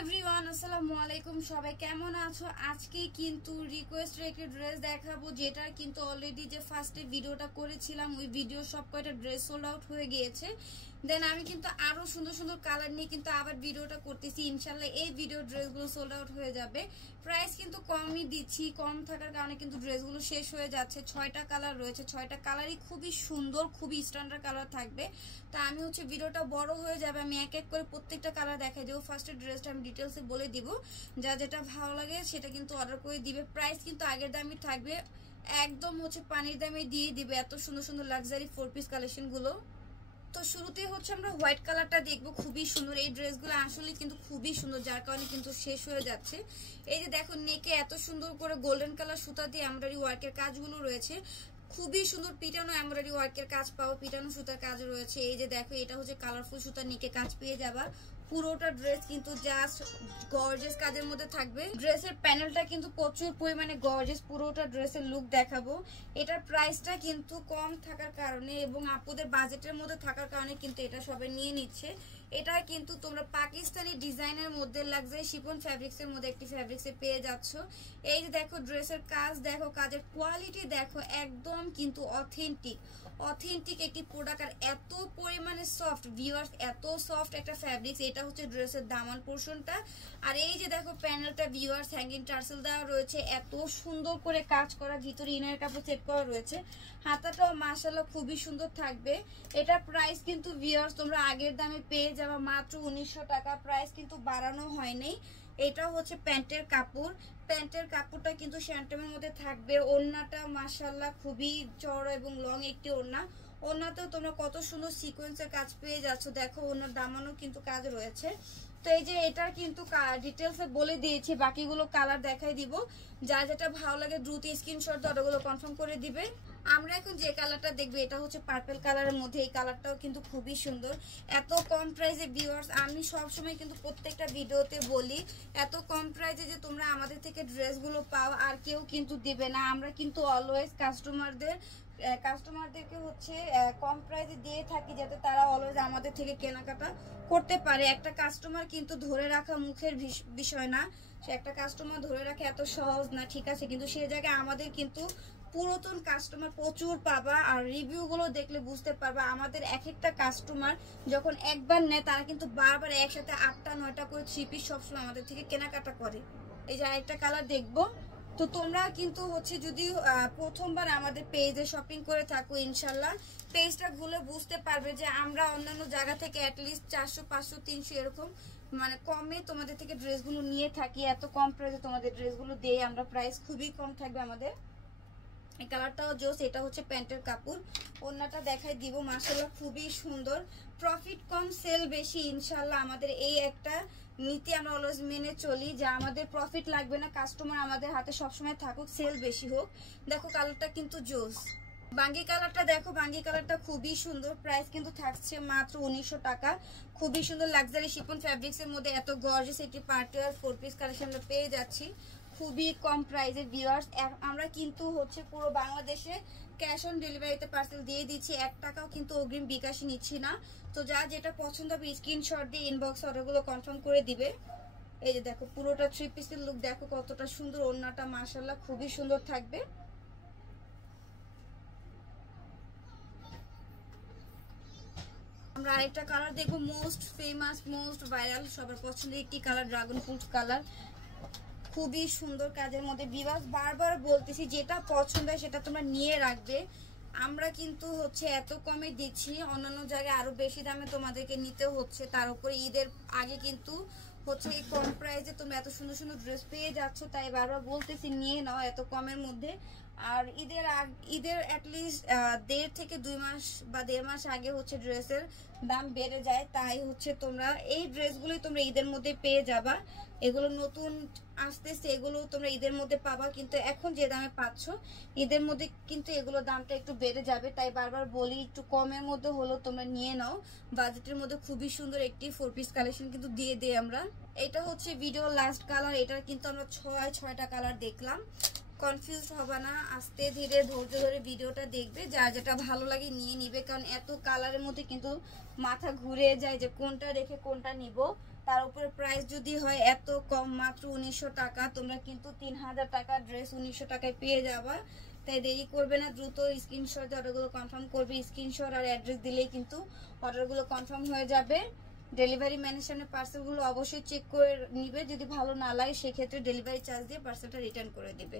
Everyone, আসসালামু আলাইকুম। সবাই কেমন আছো? আজকে কিন্তু রিকোয়েস্টের একটি ড্রেস দেখাবো, যেটা কিন্তু অলরেডি যে ফার্স্টে ভিডিওটা করেছিলাম ওই ভিডিও সব কয়টা ড্রেস সোল্ড আউট হয়ে গিয়েছে। দেন আমি কিন্তু আরো সুন্দর সুন্দর কালার নিয়ে কিন্তু আবার ভিডিওটা করতেছি। ইনশাল্লাহ এই ভিডিও ড্রেসগুলো সোল্ড আউট হয়ে যাবে। প্রাইস কিন্তু কমই দিচ্ছি, কম থাকার কারণে কিন্তু ড্রেসগুলো শেষ হয়ে যাচ্ছে। 6টা কালার রয়েছে, 6টা কালারই খুবই সুন্দর, খুবই স্ট্যান্ডার্ড কালার থাকবে। তা আমি ভিডিওটা বড় হয়ে যাবে, আমি এক এক করে প্রত্যেকটা কালার দেখাই দেবো। ফার্স্টে ড্রেসটা আমি ডিটেলসে বলে দিব, যা যেটা ভালো লাগে সেটা কিন্তু অর্ডার করে দিবে। প্রাইস কিন্তু আগের দামই থাকবে, একদম পানির দামে দিয়ে দিবে। এত সুন্দর সুন্দর লাক্সারি 4 পিস কালেকশন গুলো। তো শুরুতে আমরা হোয়াইট কালারটা দেখবো, খুবই সুন্দর। এই ড্রেসগুলো আসলে কিন্তু খুবই সুন্দর, যার কারণে কিন্তু শেষ হয়ে যাচ্ছে। এই যে দেখো, নেকে এত সুন্দর করে গোল্ডেন কালার সুতা দিয়ে এমব্রয়ডারি ওয়ার্কের কাজগুলো রয়েছে, খুবই সুন্দর। পিটানো এমব্রয়ডারি ওয়ার্কের কাজ পাবো, পিটানো সুতার কাজ রয়েছে। এই যে দেখো, এটা কালারফুল সুতার নিকে কাজ পেয়ে যাবা। পুরোটা ড্রেস কিন্তু জাস্ট গর্জিয়াস কাজের মধ্যে থাকবে। ড্রেসের প্যানেলটা কিন্তু প্রচুর পরিমাণে গর্জিয়াস, পুরোটা ড্রেসের লুক দেখাবো। এটার প্রাইসটা কিন্তু কম থাকার কারণে এবং আপুদের বাজেটের মধ্যে থাকার কারণে কিন্তু এটা সবাই নিয়ে নিচ্ছে। এটা কিন্তু তোমরা পাকিস্তানি ডিজাইনের মধ্যে লাক্সারি শিফন ফ্যাব্রিক্সের মধ্যে একটি ফ্যাব্রিক্সে পেয়ে যাচ্ছ। এই যে দেখো, ড্রেসের কাজ দেখো, কাজের কোয়ালিটি দেখো, একদম কিন্তু অথেন্টিক একটি প্রোডাক্ট। আর এত পরিমাণে সফট ভিউয়ার্স, এত সফট একটা ফ্যাব্রিক্স। এটা ড্রেসের দামান পোর্শনটা। আর এই যে দেখো, প্যানেলটা ভিউয়ার্স হ্যাঙ্গিং টার্সেল দেওয়া রয়েছে, এত সুন্দর করে কাজ করা, ভিতরে ইনার কাপড় সেট করা রয়েছে। হাতাটাও মাশাআল্লাহ খুবই সুন্দর থাকবে। এটা প্রাইস কিন্তু ভিউয়ার্স তোমরা আগের দামে পেয়ে যাবে মাত্র 1900 টাকা। প্রাইস কিন্তু বাড়ানো হয়নি। এটা প্যান্টের কাপড়, প্যান্টের কাপড়টা কিন্তু শ্যান্টমের মধ্যে থাকবে। ওড়নাটা মাশাআল্লাহ খুবই চওড়া এবং লং একটি ওড়না। ওড়নাতেও তোমরা কত সুন্দর সিকোয়েন্সের কাজ পেয়ে যাচ্ছ। দেখো, ওড়নার দামানও কিন্তু কাজ রয়েছে। তো এই যে এটা কিন্তু ডিটেলসে বলে দিয়েছি, বাকিগুলো কালার দেখাই দিব। যা যেটা ভালো লাগে দ্রুত স্ক্রিনশট দিয়ে অর্ডারগুলো কনফার্ম করে দিবে। আমরা এখন যে কালারটা দেখবো, এটা পার্পল কালারের মধ্যে। এই কালারটাও কিন্তু খুবই সুন্দর। এত কম প্রাইসে ভিউয়ার্স, আমি সবসময় কিন্তু প্রত্যেকটা ভিডিওতে বলি, এত কম প্রাইসে যে তোমরা আমাদের থেকে ড্রেসগুলো পাও আর কেউ কিন্তু দিবে না। আমরা কিন্তু অলওয়েজ কাস্টমারদেরকে কম প্রাইসে দিয়ে থাকি, যাতে তারা অলওয়েজ আমাদের থেকে কেনাকাটা করতে পারে। একটা কাস্টমার কিন্তু ধরে রাখা মুখের বিষয় না, সে একটা কাস্টমার ধরে রাখা এত সহজ না, ঠিক আছে? কিন্তু সে জায়গায় আমাদের কিন্তু পুরাতন কাস্টমার প্রচুর পাবা। আর রিভিউগুলো দেখলে বুঝতে পারবা, আমাদের এক একটা কাস্টমার যখন একবার নেয়, তারা কিন্তু বারবার একসাথে 8টা 9টা করে 3 পিস সবসময় আমাদের থেকে কেনাকাটা করে। এই যে আরেকটা কালার দেখবো। তো তোমরা কিন্তু যদি প্রথমবার আমাদের পেজে শপিং করে থাকো, ইনশাল্লাহ পেজটা ঘুরে বুঝতে পারবে যে আমরা অন্যান্য জায়গা থেকে অ্যাটলিস্ট 400 500 300 এরকম কমে তোমাদের থেকে ড্রেসগুলো নিয়ে থাকি। এত কম প্রাইসে তোমাদের ড্রেসগুলো দেই আমরা, প্রাইস খুবই কম থাকবে আমাদের। এই কালারটাও জোস। এটা প্যান্টের কাপড়। ওড়নাটা দেখাই দিব, মাশাআল্লাহ খুবই সুন্দর। প্রফিট কম সেল বেশি, ইনশাআল্লাহ আমাদের এই একটা নীতি আমরা অলওয়েজ মেনে চলি, যে আমাদের প্রফিট লাগবে না, কাস্টমার আমাদের হাতে সবসময় থাকুক, সেল বেশি হোক। দেখো কালারটা কিন্তু জোস। বাঙ্গি কালারটা দেখো, বাঙ্গি কালারটা খুবই সুন্দর। প্রাইস কিন্তু থাকছে মাত্র 1900 টাকা। খুবই সুন্দর লাক্সারি শিফন ফ্যাব্রিক্সের মধ্যে এত গর্জিয়াস একটি পার্টি ওয়্যার 4 পিস কালেকশন আমরা পেয়ে যাচ্ছি খুবই কম প্রাইসে ভিউয়ার্স। আমরা কিন্তু পুরো বাংলাদেশে ক্যাশ অন ডেলিভারিতে পার্সেল দিয়ে দিচ্ছি, 1 টাকাও কিন্তু অগ্রিম বিকাশে নিচ্ছি না। তো যা যেটা পছন্দ হবে স্ক্রিনশট দিয়ে ইনবক্স অর্ডারগুলো কনফার্ম করে দিবে। এই যে দেখো, পুরোটা 3 পিসের লুক দেখো কতটা সুন্দর। ওড়নাটা মাশাআল্লাহ খুবই সুন্দর থাকবে। আমরা আরেকটা কালার দেখবো, মোস্ট ফেমাস, মোস্ট ভাইরাল, সবার পছন্দের একটি কালার, ড্রাগন ফ্রুট কালার। খুবই সুন্দর কাজের মধ্যে। ভিউয়ার্স বারবার বলতেছি, যেটা পছন্দ হয় সেটা তোমরা নিয়ে রাখবে। আমরা কিন্তু এত কমে দিচ্ছি, অন্যান্য জায়গায় আরো বেশি দামে তোমাদেরকে নিতে হচ্ছে। তার উপরে ঈদের আগে কিন্তু এই কম প্রাইসে তোমরা এত সুন্দর সুন্দর ড্রেস পেয়ে যাচ্ছ। তাই বারবার বলতেছি, নিয়ে নাও এত কমের মধ্যে। আর ঈদের অ্যাটলিস্ট 1.5 থেকে 2 মাস বা 1.5 মাস আগে ড্রেসের দাম বেড়ে যায়। তাই তোমরা এই ড্রেসগুলোই তোমরা ঈদের মধ্যে পেয়ে যাবা। এগুলো নতুন আসতেছে, এগুলো তোমরা ঈদের মধ্যে পাবা। কিন্তু এখন যে দামে পাচ্ছ, ঈদের মধ্যে কিন্তু এগুলো দামটা একটু বেড়ে যাবে। তাই বারবার বলি, একটু কমের মধ্যে হলো তোমরা নিয়ে নাও। বাজেটের মধ্যে খুবই সুন্দর একটি 4 পিস কালেকশন কিন্তু দিয়ে দেই আমরা। এটা ভিডিও লাস্ট কালার। এটার কিন্তু আমরা 6টা কালার দেখলাম। কনফিউজ হবে না, আস্তে ধীরে ধৈর্য ধরে ভিডিওটা দেখবে, যার যেটা ভালো লাগে নিয়ে নিবে। কারণ এত কালারের মধ্যে কিন্তু মাথা ঘুরে যায় যে কোনটা রেখে কোনটা নিব। তার উপরে প্রাইস যদি হয় এত কম, মাত্র 1900 টাকা, তোমরা কিন্তু 3000 টাকা ড্রেস 1900 টাকায় পেয়ে যাবা। তাই দেরি করবে না, দ্রুত স্ক্রিনশট দিয়ে অর্ডারগুলো কনফার্ম করবে। স্ক্রিনশট আর অ্যাড্রেস দিলেই কিন্তু অর্ডারগুলো কনফার্ম হয়ে যাবে। ডেলিভারি ম্যানের সামনে পার্সেলগুলো অবশ্যই চেক করে নিবে, যদি ভালো না লাগে সেক্ষেত্রে ডেলিভারি চার্জ দিয়ে পার্সেলটা রিটার্ন করে দিবে।